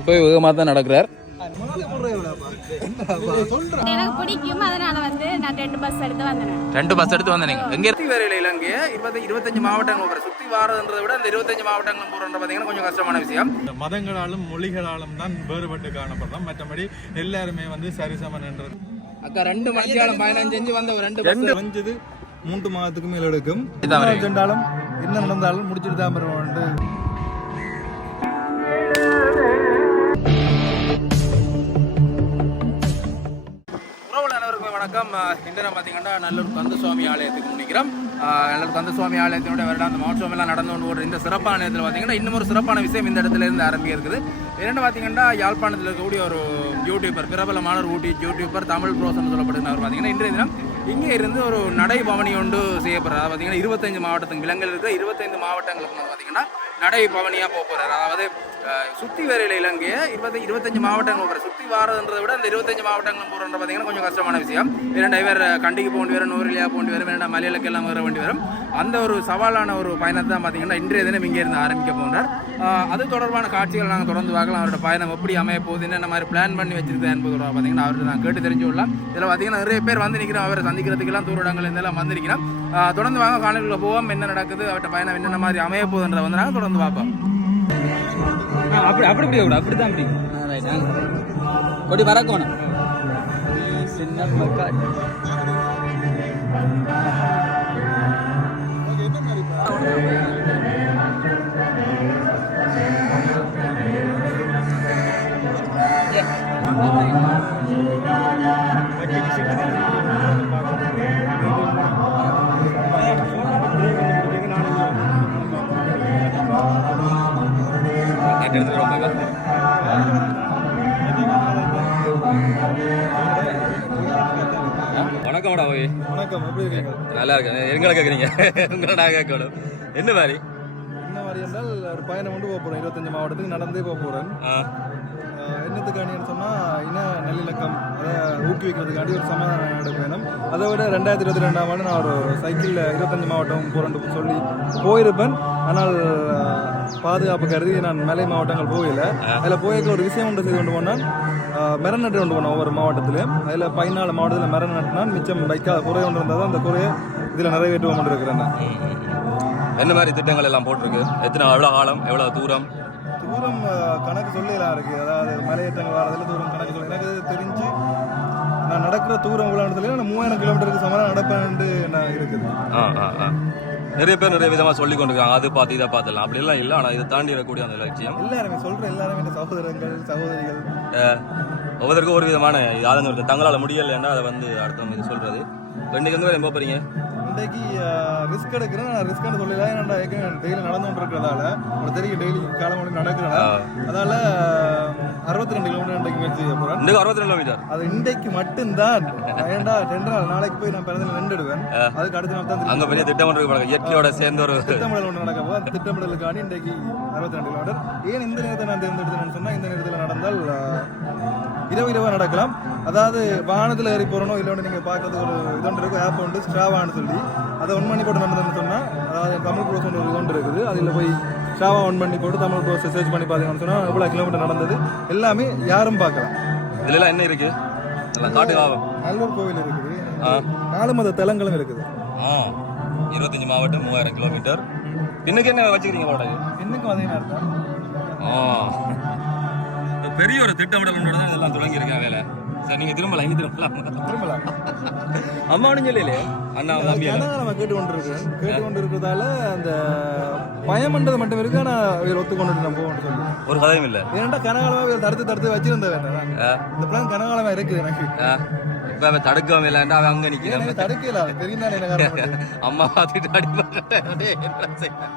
இப்போ வேகமாக தான் நடக்கிறார். எனக்கு பிடிக்கும், அதனால வந்து நான் 2 பஸ் எடுத்து வந்தேன். 2 பஸ் எடுத்து வந்தேன். எங்கே சுற்றி வரையில் இலங்கையை 25 மாவட்டங்கள் போகிற சுற்றி வாரதுன்றதை விட இந்த 25 மாவட்டங்கள் போகிறன்ற பார்த்தீங்கன்னா கொஞ்சம் கஷ்டமான விஷயம். மதங்களாலும் மொழிகளாலும் தான் வேறுபட்டு காணப்படலாம். மற்றபடி எல்லாருமே வந்து சரிசமன் என்றது. அக்கா 2 மத்தியாலம் பயணம் செஞ்சு வந்த ஒரு 2 பஸ் குறைஞ்சது 3 மாதத்துக்கு மேல் எடுக்கும். சென்றாலும் என்ன நடந்தாலும் முடிச்சுட்டு தான் வருவோம். வணக்கம். இன்று பார்த்தீங்கன்னா நல்லூர் கந்தசுவாமி ஆலயத்துக்கு முடிக்கிறோம். நல்லூர் கந்தசுவாமி ஆலயத்தினுடைய வருடாந்த மகோத்சவம் எல்லாம் நடந்து கொண்டு ஒரு இந்த சிறப்பான நேரத்தில் பார்த்தீங்கன்னா இன்னும் ஒரு சிறப்பான விஷயம் இந்த இடத்துல இருந்து ஆரம்பிக்க இருக்குது. என்னென்னு பார்த்தீங்கன்னா யாழ்ப்பாணத்தில் இருக்கக்கூடிய ஒரு யூடியூபர், பிரபலமான ஒரு யூடியூபர் தமிழ் ப்ரோஸ்ன்னு சொல்லப்படுகிறவர் பார்த்தீங்கன்னா இன்றைய தினம் இங்கே இருந்து ஒரு நடை பவனி ஒன்று செய்யப்படுறாரு. பார்த்தீங்கன்னா 25 மாவட்டத்துக்கு விலங்கில் இருக்கிற 25 மாவட்டங்களுக்கு பார்த்தீங்கன்னா நடை பவனியாக போக போகிறார். அதாவது சுற்றி வரையில் இலங்கையை 25 மாவட்டங்கள் போகிற சுற்றி வாரதுன்றதை விட இந்த 25 மாவட்டங்கள் போகிறன்ற பார்த்தீங்கன்னா கொஞ்சம் கஷ்டமான விஷயம். இரண்டு இவர் கண்டிக்கு போண்டி வரும், நூறுலியா போண்டி வரும், இரண்டா மலையிலக்கெல்லாம் வர வேண்டி வரும். அந்த ஒரு சவாலான ஒரு பயணத்தை தான் பார்த்தீங்கன்னா இன்றைய தினம் இங்கே இருந்து ஆரம்பிக்க போகிறார். அது தொடர்பான காட்சிகள் நாங்கள் தொடர்ந்து பார்க்கலாம். அவரோட பயணம் எப்படி அமைய போகுது, என்னென்ன மாதிரி பிளான் பண்ணி வச்சிருக்கேன் என்பதோட பார்த்தீங்கன்னா அவர்கிட்ட நான் கேட்டு தெரிஞ்சு கொள்ளலாம். இதில் பார்த்தீங்கன்னா நிறைய பேர் வந்து நிற்கிறோம், அவரை சந்திக்கிறதுக்கெல்லாம் தூரடங்கள் இதெல்லாம் வந்திருக்கிறோம். தொடர்ந்து வாங்க, காணொலிக்குள்ள போவோம், என்ன நடக்குது, அவர்கிட்ட பயணம் என்னென்ன மாதிரி அமைய போகுதுன்றதை வந்து நாங்கள் தொடர்ந்து பார்ப்போம். அப்படி அப்படிதான் கொடி பறக்கணும். வணக்கம்டா போய். வணக்கம், எப்படி இருக்கீங்க? நல்லா இருக்கேன். எங்களை கேட்குறீங்க, உங்களை நான் கேட்கணும். என்ன மாதிரி என்றால் ஒரு பயணம் கொண்டு போக போகிறேன். 25 மாவட்டத்துக்கு நடந்தே போக போகிறேன். என்னத்துக்காண்டின்னு சொன்னால் இன நல்லிணக்கம் அதை ஊக்குவிக்கிறதுக்காண்டி ஒரு சமாதான நாடு பயணம். அதை விட 2022ஆம் ஆண்டு நான் ஒரு சைக்கிளில் 25 மாவட்டம் போகிறேன்னு சொல்லி போயிருப்பேன். ஆனால் பாதுகாப்பு கருதி நான் மலை மாவட்டங்கள் போகல. அதில் போயிருக்க ஒரு விஷயம் ஒன்று செய்து கொண்டு போனால் மரம் நட்டு கொண்டு போனோம் ஒவ்வொரு மாவட்டத்திலையும். அதில் 14 மாவட்டத்தில் மரம் நட்டினால் மிச்சம் வைக்காத குறை ஒன்று இருந்தால் தான் அந்த குறையை இதில் நிறைவேற்றுவோம் கொண்டு இருக்கிறேன். என்ன மாதிரி திட்டங்கள் எல்லாம் போட்டிருக்கு? எவ்வளோ ஆழம், எவ்வளோ தூரம் கணக்கு சொல்லலாம் இருக்குது. அதாவது மலையேற்றங்கள் வரதில் தூரம் கணக்கு சொல்லி எனக்கு தெரிஞ்சு நான் நடக்கிற தூரம் விளையாடுறதுல நான் 3000 கிலோமீட்டருக்கு சமரம் நடப்பேன்ட்டு நான் இருக்குது. நிறைய பேர் நிறைய விதமாக சொல்லி கொண்டிருக்காங்க, அது பார்த்து இதை பார்த்துலாம் அப்படிலாம் இல்லை. ஆனால் இதை தாண்டி வரக்கூடிய அந்த லட்சியம் எல்லாருமே சொல்கிறேன். எல்லாருமே இந்த சகோதரங்கள் சகோதரிகள் ஒவ்வொருத்தருக்கும் ஒரு விதமான ஆளுங்க இருக்குது. தங்களால் முடியலைன்னா அதை வந்து அடுத்தவங்க இது சொல்கிறது. இன்னைக்கு வந்து எங்கே போகிறீங்க? இன்றைக்கு ரிஸ்க் எடுக்கிறேன். நான் ரிஸ்க்கான சொல்லல, ஏன்னா டெய்லி நடந்து கொண்டு இருக்கிறதால உங்களுக்கு தெரியும், டெய்லி காலம் நடக்கிறேன். அதால 62 கிலோமீட்டர் இன்றைக்கு முயற்சி செய்ய போகிறேன். 62 கிலோமீட்டர் அது இன்றைக்கு மட்டும்தான். ஏன்டா 2 நாள் நாளைக்கு போய் நான் பிறந்த நின்றுடுவேன். அதுக்கு அடுத்த நாள் தான் அங்கே பெரிய திட்டமிடல் இயற்கையோட சேர்ந்து ஒரு திட்டமிடல் ஒன்று நடக்க போகுது. அந்த திட்டமிடலுக்காண்டி இன்றைக்கு 62 கிலோமீட்டர். ஏன் இந்த நேரத்தை நான் தேர்ந்தெடுத்தேன்னு சொன்னால், இந்த நேரத்தில் நடந்தால் இரவு நடக்கலாம். அதாவது வாகனத்தில் ஏறி போகிறனோ இல்லை நீங்கள் பார்க்கறது ஒரு இதொன்று இருக்கும், ஆப் உண்டு ஸ்ட்ராவான்னு சொல்லி. அதை 1 பண்ணி போட்டு நடந்ததுன்னு சொன்னால், அதாவது தமிழ் ப்ரோஸ் ஒரு இதொன்று இருக்குது, அதில் போய் ஸ்ட்ராவா 1 பண்ணி போட்டு தமிழ் ப்ரோஸை சர்ச் பண்ணி பார்த்தீங்கன்னு சொன்னால் எவ்வளோ கிலோமீட்டர் நடந்தது எல்லாமே யாரும் பார்க்கலாம். இதெல்லாம் என்ன இருக்குது? நல்லூர் கோவில் இருக்குது, 4 மத தலங்களும் இருக்குது. 25 மாவட்டம் 3000 கிலோமீட்டர். இன்னைக்கு என்ன வச்சுக்கிறீங்க போடாது? இன்னைக்கு அதே தான் பெரிய ஒரு திட்டமிடல் தான் இதெல்லாம் தொடங்கியிருக்கேன் வேலை. சரி, நீங்க திரும்பலாம், இங்க திரும்பலாம். அம்மானு சொல்லலையே, அண்ணா நம்ம கேட்டு கொண்டு இருக்கிறதால அந்த பயம்ன்றது மட்டும் இருக்கு. ஆனால் ஒத்துக்கொண்டு நம்ம போகணும்னு சொல்லி ஒரு கதையும் இல்லை. ஏன்னா கனகாலமாக தடுத்து வச்சிருந்த வேண்டாம். இந்த பிளான் கனகாலமாக இருக்குது எனக்கு. இப்ப தடுக்கவும் இல்லைன்னா அவன் அங்க நிக்கிறேன். தடுக்கல தெரியும் தானே. அம்மா பார்த்துட்டு அடிப்பட்டு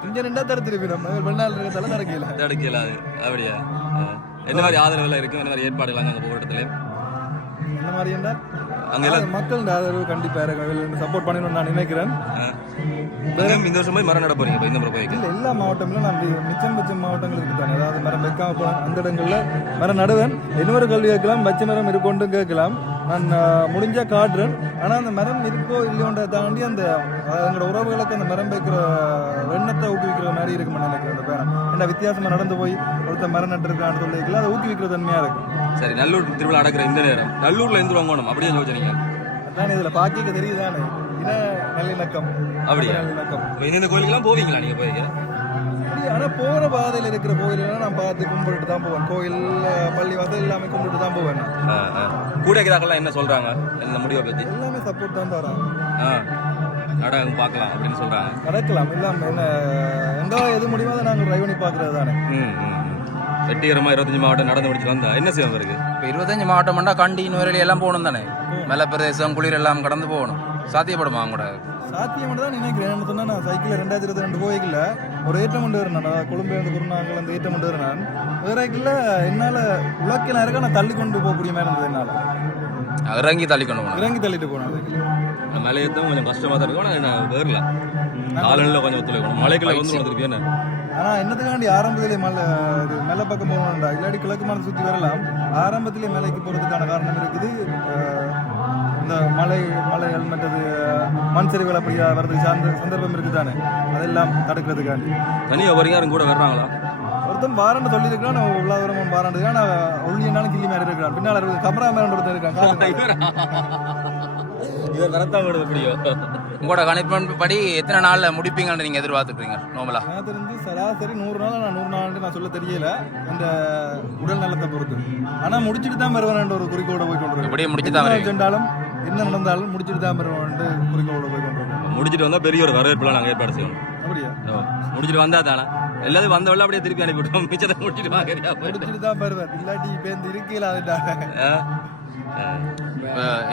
இங்க 2 தடுத்திருப்பி நம்ம வெளிநாள் இருக்கிறதால தடுக்கல. அது அப்படியா? என்ன மாதிரி ஆதரவுலாம் இருக்கு, என்ன மாதிரி ஏற்பாடுகள் அங்கே போகிற இடத்துல? என்ன மாதிரி என்ன அங்கே மக்கள் ஆதரவு கண்டிப்பாக இருக்கு. சப்போர்ட் பண்ணணும்னு நான் நினைக்கிறேன். இந்த வருஷம் போய் மரம் நட போறீங்க? இந்த முறை போய் இல்லை, எல்லா மாவட்டங்களும் நான் மிச்சம் மாவட்டங்கள் இருக்குதாங்க. அதாவது மரம் வைக்காம போகலாம், அந்த இடங்களில் மரம் நடுவேன். இன்னொரு கல்வி கேட்கலாம், பச்சை மரம் இருக்கொண்டும் கேட்கலாம். நான் முடிஞ்சா காட்டுறேன். ஆனால் அந்த மரம் இருக்கோ இல்லையோன்றதை தாண்டி அந்த எங்களோட உறவுகளுக்கு அந்த மரம் வைக்கிற எண்ணத்தை ஊக்குவிக்கிற மாதிரி இருக்குமென்னு நினைக்கிறேன் அந்த பயணம். ஏன்னா வித்தியாசமாக நடந்து போய் ஒரு ஒருத்த மரம் நட்டுருக்கான்னு சொல்லிக்கலாம் அதை ஊக்குவிக்கிற தன்மையாக இருக்கும். சரி, நல்லூர் திருவிழா நடக்கிற இந்த நேரம் நல்லூர்ல எந்த வாங்கணும் அப்படியே யோசிச்சீங்க? அதான் இதில் பாக்கிக்க தெரியுதானே இன நல்லிணக்கம். அப்படியா? நல்லிணக்கம். இந்த கோயிலுக்கெல்லாம் போவீங்களா நீங்க போய்? ஆனால் போகிற பாதையில் இருக்கிற கோயிலெல்லாம் நான் பார்த்து கும்பிட்டு தான் போவேன். கோயில் பள்ளி வாசல் எல்லாமே கும்பிட்டு தான் போவேன். கூட இருக்கிறாங்கலாம் என்ன சொல்றாங்க இந்த முடிவை பத்தி? எல்லாமே சப்போர்ட் தான் தராங்க. நாடகம் பார்க்கலாம் அப்படின்னு சொல்றாங்க. நடக்கலாம் எல்லாம் என்ன எங்கே எது முடியுமோ அதை நாங்கள் ட்ரைவ் பண்ணி பார்க்குறது தானே. வெற்றிகரமாக 25 மாவட்டம் நடந்து முடிச்சு வந்தா என்ன செய்ய இருக்கு? இப்போ 25 மாவட்டம்னா கண்டி நுவரெலி எல்லாம் போகணும் தானே. மலை பிரதேசம் குளிர் எல்லாம் கடந்து போகணும். சாத்தியப்படுமா கூட? சாத்தியம் தான் நினைக்கிறேன். என்ன சொன்னால் நான் சைக்கிளில் 2022 போய்க்கல ஒரு ஏற்றம் கொண்டு வரேன். நான் கொழும்புலேருந்து குருநாங்கள் அந்த ஏற்றம் கொண்டு வரேன். வேறைக்கில் என்னால் உலக்கில் இருக்க நான் தள்ளி கொண்டு போகக்கூடிய மாதிரி இருந்தது. என்னால் இறங்கி தள்ளி கொண்டு போகணும். இறங்கி தள்ளிட்டு போனேன். மலையத்தான் கொஞ்சம் கஷ்டமாக தான் இருக்கும். ஆனால் வேறல காலநிலை கொஞ்சம் ஒத்துழைக்கணும். மலைக்குள்ள வந்து வந்துருப்பேன். ஆனால் என்னத்துக்காண்டி ஆரம்பத்திலே மேலே பக்கம் போகணும்டா, இல்லாட்டி கிழக்கு மலை சுற்றி வரலாம். ஆரம்பத்திலே மலைக்கு போகிறதுக்கான காரணம் இருக்குது. இந்த மலைகள் மற்றது மண் சரிவுகள் அப்படி வர்றதுக்கு சந்தர்ப்பம் இருக்குது தானே, அதெல்லாம் தடுக்கிறதுக்காண்டி. தனியாக ஒரு யாரும் கூட வர்றாங்களா? ஒருத்தன் வாரண்டு சொல்லியிருக்கான். உள்ளாவரமும் வாரண்டு நான் ஒளியினாலும் கிள்ளி மாதிரி இருக்கிறான். பின்னால் கமராமேன் ஒருத்தர் இருக்கான். இவர் வரத்தான் விட முடியும். உங்களோட கணிப்படி எத்தனை நாளில் முடிப்பீங்கன்னு நீங்கள் எதிர்பார்த்துருக்கீங்க நோமலா? நான் தெரிஞ்சு சராசரி 100 நாள். நான் 100 நாள் நான் சொல்ல தெரியல இந்த உடல் நலத்தை பொறுத்து. ஆனால் முடிச்சுட்டு தான் வருவேன் ஒரு குறிக்கோட போய் கொண்டு இப்படியே முடிச்சு தான் சென்றாலும் என்ன நடந்தாலும் முடிச்சுட்டு தான் வருவேன் குறிக்கோட போய் கொண்டு முடிச்சுட்டு வந்தால் பெரிய ஒரு வரவேற்புலாம் நாங்கள் ஏற்பாடு செய்யணும். அப்படியா? முடிச்சுட்டு வந்தா தானே எல்லாத்தையும் வந்தவள்ள அப்படியே திருப்பி அனுப்பிவிட்டோம். மிச்சத்தை முடிச்சுட்டு முடிச்சுட்டு தான் வருவேன். இல்லாட்டி இப்போ இருக்கல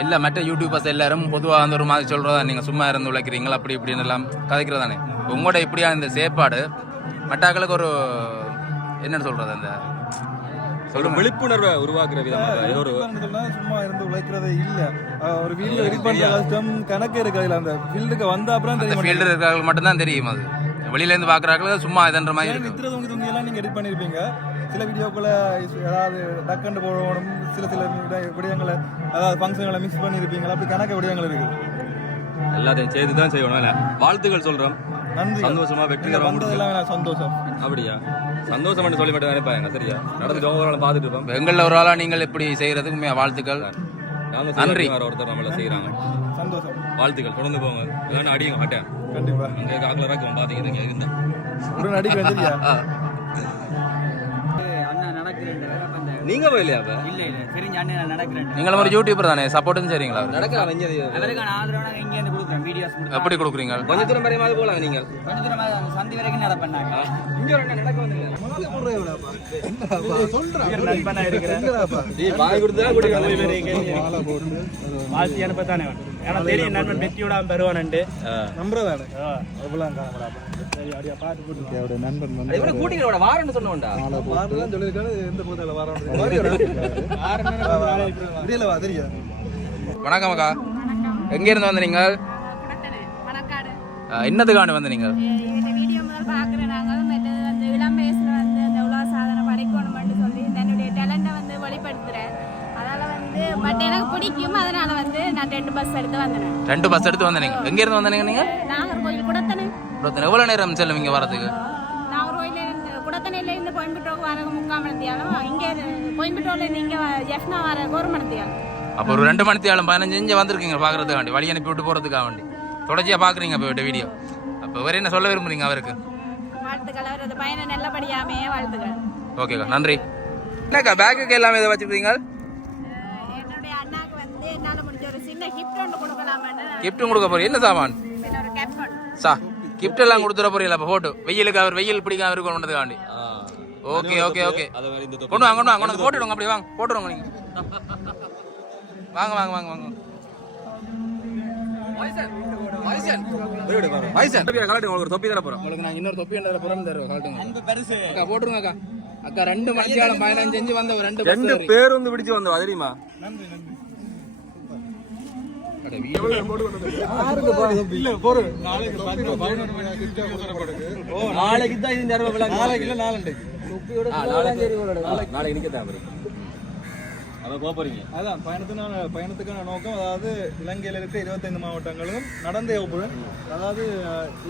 இல்லை மற்ற யூடியூபர்ஸ் எல்லாரும் பொதுவாக வந்து ஒரு மாதிரி சொல்கிறதா நீங்கள் சும்மா இருந்து உழைக்கிறீங்களா அப்படி இப்படின்னு எல்லாம் கதைக்கிறதானே. உங்களோட இப்படியா இந்த செயற்பாடு மட்டாக்களுக்கு ஒரு என்னன்னு சொல்கிறது, அந்த ஒரு விழிப்புணர்வை உருவாக்குற விதமாக ஒரு சும்மா இருந்து உழைக்கிறதே இல்லை. ஒரு வீடியோ எடிட் பண்ணுற கஷ்டம் கணக்கு இருக்காது. அந்த ஃபீல்டுக்கு வந்த அப்புறம் தெரியும். ஃபீல்டு இருக்கிறவங்களுக்கு மட்டும்தான் தெரியும். அது வெளியிலேருந்து பார்க்குறாங்களுக்கு சும்மா இதுன்ற மாதிரி இத்திர தொங்கி எல்லாம் நீங்கள் எடிட் பண்ணியிருப்பீங்க. சில வீடியோக்குள்ள ஏதாவது டக்குன்னு போடணும். சில விடயங்களை அதாவது ஃபங்க்ஷன்களை மிக்ஸ் பண்ணியிருப்பீங்களா, அப்படி கணக்கு விடயங்கள் இருக்குது. எல்லாத்தையும் செய்து தான் செய்யணும். வாழ்த்துக்கள் சொல்கிறோம். நன்றி. சந்தோஷமா வெற்றிகரமாக வந்ததெல்லாம் சந்தோஷம். அப்படியா? சந்தோஷம் சொல்லி மட்டும் நினைப்பாங்க. சரியா? நடந்து ஒரு பார்த்துட்டு இருப்போம். எங்களில் ஒரு ஆளாக நீங்கள் இப்படி செய்கிறதுக்கு வாழ்த்துக்கள். நன்றி. ஒருத்தர் நம்மள செய்கிறாங்க. சந்தோஷம். வாழ்த்துக்கள். தொடர்ந்து போங்க. இல்லைன்னா அடிக்க மாட்டேன். கண்டிப்பா. அங்கே காக்கில் இருக்கும் பார்த்தீங்க இருந்தா ஒரு அடிக்க வந்துருக்கியா? நீங்க போயிலையா? இல்ல தெரிஞ்ச அண்ணன் நடக்கிறேன். நீங்களும் ஒரு யூடியூபர் தானே, சப்போர்ட்டும் சரிங்களா? நடக்கலாம். அவருக்கான ஆதரவு நாங்கள் இங்கே இருந்து கொடுக்குறோம். வீடியோஸ் எப்படி கொடுக்குறீங்க? கொஞ்சம் தூரம் வரையும் போகலாம். நீங்க கொஞ்ச தூரமாக சந்தி வரைக்கும் நடப்பண்ணாங்க. இங்க ஒரு நடக்க வந்து நண்பனா இருக்கிறேன். வாய் கொடுத்தா வாழ்த்தி அனுப்பத்தானே ஏன்னா தெரியும் நண்பன் வெற்றியோட பெறுவானு நம்புறதானே நண்பன் கூட்டிகளோட வாரன்னு சொன்னோம்டா. சொல்லியிருக்காரு. எந்த போதில் வாரம் தெரியா? வணக்கம் அக்கா. எங்க இருந்து வந்து நீங்கள்? என்னதுக்கான வந்து நீங்கள்? வீடியோ முதல் பார்க்குறேன். நாங்கள் வந்து இளம் வயசுல வந்து அந்த உலக சாதனை படைக்கணும்னு சொல்லி என்னுடைய டேலண்ட்டை வந்து வெளிப்படுத்துகிறேன். அதனால் வந்து பட் எனக்கு பிடிக்கும். அதனால வந்து நான் 2 பஸ் எடுத்து வந்தேன். 2 பஸ் எடுத்து வந்தீங்க? எங்க இருந்து வந்தீங்க நீங்க? நாகர்கோவில் குடத்தனை. எவ்வளவு நேரம் செல்லும் இங்க வரதுக்கு? நாகர்கோவிலேருந்து குடத்தனையிலேருந்து கோயம்புத்தூருக்கு வர 3/4 மணித்தியாலும், இங்கே கோயம்புத்தூர்லேருந்து இங்கே ஜெஃப்னா வர 1 மணித்தியாலும். அப்போ ஒரு 2 மணித்தியாலும் 15 இங்கே வந்திருக்கீங்க பார்க்கறதுக்காண்டி, வழி அனுப்பி விட்டு போகிறதுக்காக வேண்டி தொடர்ச்சியாக பார்க்குறீங்க இப்போ வீடியோ. அப்போ வேறு என்ன சொல்ல விரும்புறீங்க அவருக்கு? வாழ்த்துக்கள். அவரது பயணம் நல்லபடியாமே வாழ்த்துக்கள். ஓகேக்கா, நன்றி. என்னக்கா பேக்குக்கு எல்லாமே இதை வச்சுருக்கீங்க? என்னுடைய அண்ணாக்கு வந்து என்னால் முடிஞ்ச ஒரு சின்ன கிஃப்ட் ஒன்று கொடுக்கலாமான்னு. கிஃப்ட்டும் கொடுக்க போறீங்க? என்ன சாமான்? சின்ன ஒரு கேப் சா கிஃப்ட் எல்லாம் கொடுத்துட போறீங்களா? அப்போ போட்டு வெயிலுக்கு அவர் வெயில் பிடிக்காம இருக்கணுன்றதுக்காண்டி. ஓகே ஓகே ஓகே, கொண்டு வாங்க கொண்டு வாங்க, கொண்டு போட்டுடுங்க. அப்படி வாங்க, போட்டுருங்க நீங்கள். வாங்க வாங்க வாங்க வாங்க. தொப்பி தர போறோம். உங்களுக்கு நான் இன்னொரு தொப்பி தருவேன். போட்டுருங்க அக்கா. அக்கா 2 மணித்தியாலம் 15 வந்த ஒரு 2 பேர் வந்து பிடிச்சு வந்தோம். அது தெரியுமா? நாளைக்கு தான் இது நாளைக்கு அதை போக போறீங்க. அதான் பயணத்துக்கான நோக்கம். அதாவது இலங்கையில் இருக்க 25 மாவட்டங்களும் நடந்தே போகிறேன். அதாவது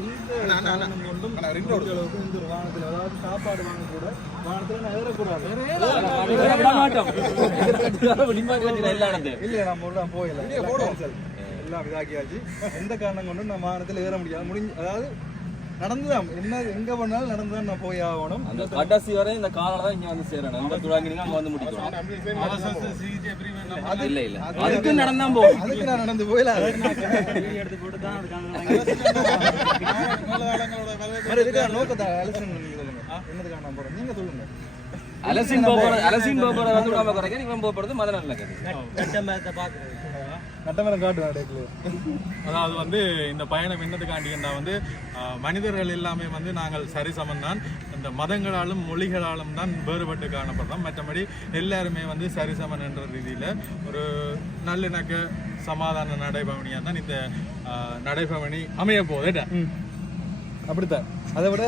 இந்த காரணம் கொண்டும் அளவுக்கு இந்த ஒரு வாகனத்தில், அதாவது சாப்பாடு வாங்க கூட வாகனத்தில் நான் ஏறக்கூடாது. இல்லையா, நான் போகல, எல்லாம் இதாக்கியாச்சு. எந்த காரணம் கொண்டும் நான் வாகனத்தில் ஏற முடியாது. அதாவது நடந்துதான் என்ன எங்க பண்ணாலும் நடந்துதான் நான் போய் ஆகணும். அந்த கடைசி வரை இந்த காலால தான் இங்க வந்து சேரணும். அந்த துறாங்கினீங்க அங்க வந்து முடிக்கணும். அது இல்ல அதுக்கு நடந்தா போகும். அதுக்கு நான் நடந்து போயில எடுத்து போட்டு தான் நோக்கத்தை என்னதுக்காக நான் போறேன் நீங்க சொல்லுங்க. அலசின் போற வந்து நாம குறைக்க நீங்க போறது மத நல்ல நட்டமரம் காட்டுவாங்க. அதாவது வந்து இந்த பயணம் என்னதுக்காண்டின்னா வந்து மனிதர்கள் எல்லாமே வந்து நாங்கள் சரிசமம் தான். இந்த மதங்களாலும் மொழிகளாலும் தான் வேறுபட்டு காணப்படுறோம். மற்றபடி எல்லாருமே வந்து சரிசமன் என்ற ரீதியில் ஒரு நல்லிணக்க சமாதான நடைபவனியாக தான் இந்த நடைபவனி அமைய போகுது. அப்படித்தான். அதை விட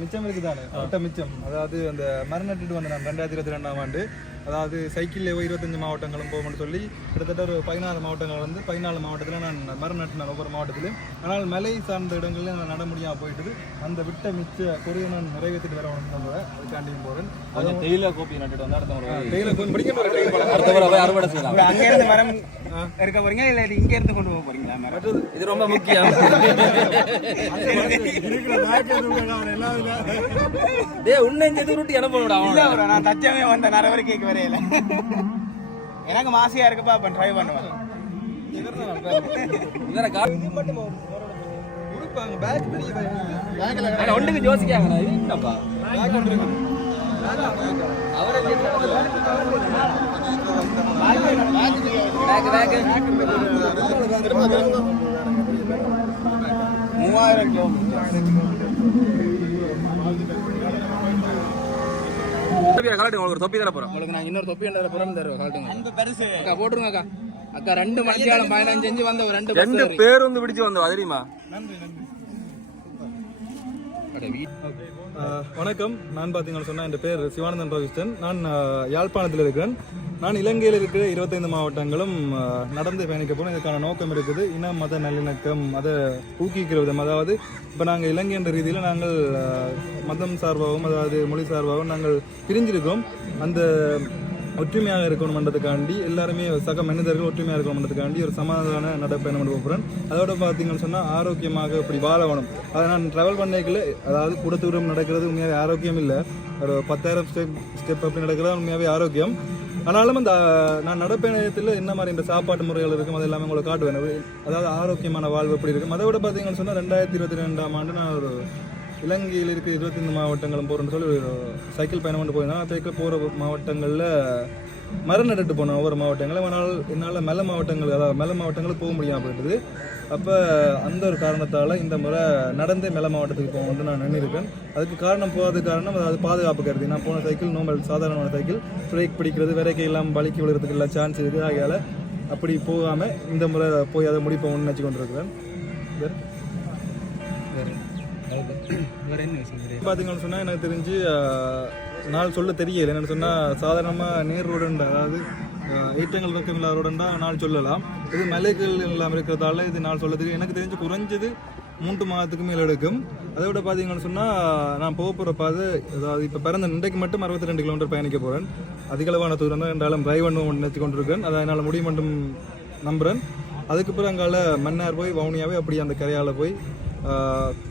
மிச்சம் இருக்குதானே மிச்சம். அதாவது அந்த மரணட்டுட்டு வந்து நான் 2022ஆம் ஆண்டு அதாவது சைக்கிளில் 25 மாவட்டங்களும் போகும்னு சொல்லி கிட்டத்தட்ட ஒரு 16 மாவட்டங்கள் வந்து 14 மாவட்டத்தில் நான் மரம் நட்டினேன் ஒவ்வொரு மாவட்டத்திலையும். ஆனால் மலை சார்ந்த இடங்களில் நான் நட முடியாமல் போயிட்டு அந்த விட்ட மிச்ச குறையை நான் நிறைவேற்றிட்டு வர போகிறேன். அதுக்காண்டியும் போகிறேன். அது தேயிலை கோப்பி நட்டுட்டு வந்து தேயிலை கோப்பி படிக்க அறுவடை செய்யலாம். அங்க இருந்து மரம் இருக்க போறீங்க இல்ல இங்க இருந்து கொண்டு போக போறீங்களா? இது ரொம்ப முக்கியம். நான் தச்சமே வந்த நரவரை கேட்க வரையில எனக்கு மாசியா இருக்குப்பா. அப்ப ட்ரை பண்ணுவேன். ஒன்றுக்கு யோசிக்காங்க தொப்பி தர போறோம். உங்களுக்கு நான் இன்னொரு தொப்பி என்ன புறம் தருவேன். போட்டுருங்க அக்கா. அக்கா 2 மணிக்காலம் 15 செஞ்சு வந்த 2 பேர் வந்து பிடிச்சு வந்தோம். தெரியுமா? வணக்கம். நான் பார்த்தீங்கன்னு சொன்னால் என் பேர் சிவானந்தன் ராவிஸ்டன். நான் யாழ்ப்பாணத்தில் இருக்கிறேன். நான் இலங்கையில் இருக்கிற 25 மாவட்டங்களும் நடந்து பயணிக்க போகிறோம். இதுக்கான நோக்கம் இருக்குது. இன மத நல்லிணக்கம் அதை ஊக்குவிக்கிற விதம். அதாவது இப்போ நாங்கள் இலங்கை என்ற ரீதியில் நாங்கள் மதம் சார்பாகவும் அதாவது மொழி சார்பாகவும் நாங்கள் பிரிஞ்சிருக்கோம். அந்த ஒற்றுமையாக இருக்கணும்ன்றதுக்காண்டி எல்லாருமே சக மனிதர்கள் ஒற்றுமையாக இருக்கணும்ன்றதுக்காண்டி ஒரு சமாதான நடப்பயணம் போகிறேன். அதோட பார்த்தீங்கன்னு சொன்னால் ஆரோக்கியமாக இப்படி வாழணும். அதை நான் ட்ராவல் பண்ணிக்கல. அதாவது கூட தூரம் நடக்கிறது உண்மையாகவே ஆரோக்கியம் இல்லை. ஒரு 10,000 ஸ்டெப் அப்படி நடக்கிறது உண்மையாகவே ஆரோக்கியம். ஆனாலும் அந்த நான் நடப்பயணத்தில் என்ன மாதிரி இந்த சாப்பாட்டு முறைகள் இருக்கும் அது எல்லாமே உங்களுக்கு காட்டுவேன். அதாவது ஆரோக்கியமான வாழ்வு எப்படி இருக்கும். அதை விட பார்த்தீங்கன்னு சொன்னால் 2022ஆம் ஆண்டு நான் ஒரு இலங்கையில் இருக்க 25 மாவட்டங்களும் போகிறேன்னு சொல்லி சைக்கிள் பயணம் கொண்டு போயிருந்தேன். சைக்கிள் போகிற மாவட்டங்களில் மரம் நட்டுட்டு போனோம் ஒவ்வொரு மாவட்டங்களும். ஆனால் என்னால் மெல்ல மாவட்டங்களுக்கு போக முடியாமல் போயிட்டுது. அப்போ அந்த ஒரு காரணத்தால் இந்த முறை நடந்தே மெல்ல மாவட்டத்துக்கு போகணும்னு நான் நினைருக்கேன். அதுக்கு காரணம் அதாவது பாதுகாப்பு கருதி நான் போன சைக்கிள் நார்மல் சாதாரணமான சைக்கிள் பிரேக் பிடிக்கிறது விரைக்கை இல்லாமல் வலிக்கு விழுறதுக்கு இல்லை சான்ஸ் இருக்குது. ஆகையால் அப்படி போகாமல் இந்த முறை போய் அதை முடிப்போம்னு நினச்சி கொண்டிருக்கிறேன். பார்த்தீங்கன்னு சொன்னால் எனக்கு தெரிஞ்சு நாள் சொல்ல தெரியல. என்னென்னு சொன்னால் சாதாரணமாக நேர் ரோடுண்டா அதாவது ஏற்றங்கள் பக்கம் இல்லாத ரோடுண்டா நாள் சொல்லலாம். இது மலைகள் எல்லாம் இருக்கிறதால இது நாள் சொல்ல தெரியும். எனக்கு தெரிஞ்சு குறைஞ்சது 3 மாதத்துக்கு மேலே எடுக்கும். அதை விட பார்த்தீங்கன்னு சொன்னால் நான் போக போகிற பாது அதாவது இப்போ பிறந்த இன்றைக்கு மட்டும் 62 கிலோமீட்டர் பயணிக்க போகிறேன். அதிகளவான தூரம் தான் என்றாலும் டிரைவ் பண்ண நினைச்சு கொண்டிருக்கேன். அதை என்னால் முடியும் மட்டும் நம்புகிறேன். அதுக்கப்புறம் அங்கால மன்னார் போய் வவுனியாவே அப்படி அந்த கரையால் போய்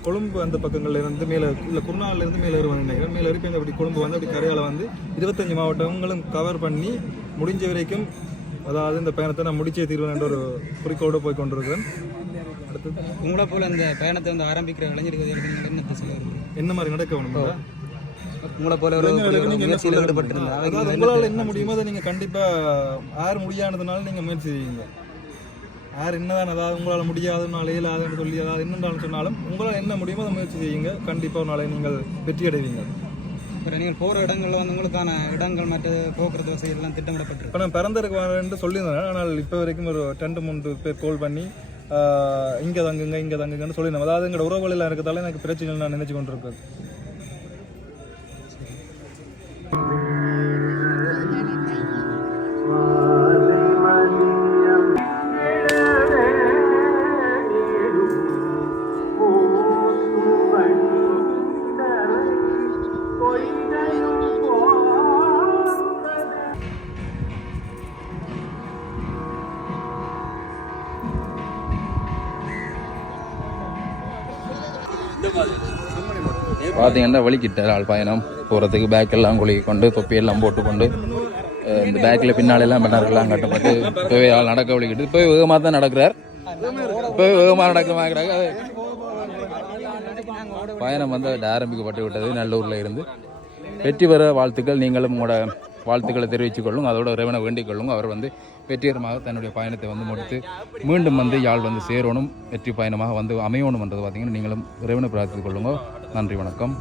கொழும்பு அந்த பக்கங்கள்லேருந்து மேலே இல்லை குருநாளிலேருந்து மேலே ஏறுவாங்க நினைக்கிறேன். மேலே இருப்பேன் அப்படி கொழும்பு வந்து அப்படி கரையால் வந்து 25 மாவட்டங்களும் கவர் பண்ணி முடிஞ்ச வரைக்கும் அதாவது இந்த பயணத்தை நான் முடிச்சே தீர்வேன் என்ற ஒரு குறிக்கோடு போய் கொண்டிருக்கிறேன். அடுத்து உங்களை போல அந்த பயணத்தை வந்து ஆரம்பிக்கிற இளைஞர்கள் என்ன சொல்லுவாங்க? என்ன மாதிரி நடக்க வேணுங்களா? உங்களை போல உங்களால் என்ன முடியுமோ அதை நீங்கள் கண்டிப்பாக யார் முடியாததுனால நீங்கள் முயற்சி செய்வீங்க. யார் என்னதான் அதாவது உங்களால் முடியாதுனால இயலாதுன்னு சொல்லி அதாவது என்னென்றாலும் சொன்னாலும் உங்களால் என்ன முடியுமோ அதை முயற்சி செய்யுங்க. கண்டிப்பாக நாளை நீங்கள் வெற்றி அடைவீங்க. நீங்கள் போகிற இடங்களில் வந்து உங்களுக்கான இடங்கள் மற்ற போக்குவரத்து வசதிகள்லாம் திட்டமிடப்பட்டு இப்போ நான் பிறந்தருக்கு வரேன்னு சொல்லியிருந்தேன். ஆனால் இப்போ வரைக்கும் ஒரு 2-3 பேர் கால் பண்ணி இங்கே தங்குங்கன்னு சொல்லியிருந்தேன். அதாவது எங்களோட உறவுகள் இருக்கிறதால எனக்கு பிரச்சனை நான் நினைச்சு கொண்டிருக்கேன். பார்த்தீங்கன்னா வலிக்கிட்ட ஆள் பயணம் போகிறதுக்கு பேக் எல்லாம் குலுக்கி கொண்டு தொப்பியெல்லாம் போட்டுக்கொண்டு இந்த பேக்கில் பின்னாலெல்லாம் பின்னாருக்கெல்லாம் கட்டப்பட்டு இப்போவே ஆள் நடக்க வலிக்கிட்டு இப்போ வேகமாக தான் நடக்கிறார். இப்போ வேகமாக நடக்கிறாங்க. பயணம் வந்து ஆரம்பிக்கப்பட்டு விட்டது. நல்லூரில் இருந்து வெற்றி பெற வாழ்த்துக்கள். நீங்களும் உங்களோட வாழ்த்துக்களை தெரிவித்துக் கொள்ளும். அதோட இறைவனை வேண்டிக் கொள்ளும். அவர் வந்து வெற்றிகரமாக தன்னுடைய பயணத்தை வந்து முடித்து மீண்டும் வந்து யாழ் வந்து சேரணும், வெற்றி பயணமாக வந்து அமையணும் என்றது பார்த்தீங்கன்னா நீங்களும் இறைவனை பிரார்த்தித்துக் கொள்ளுங்க. நன்றி, வணக்கம்.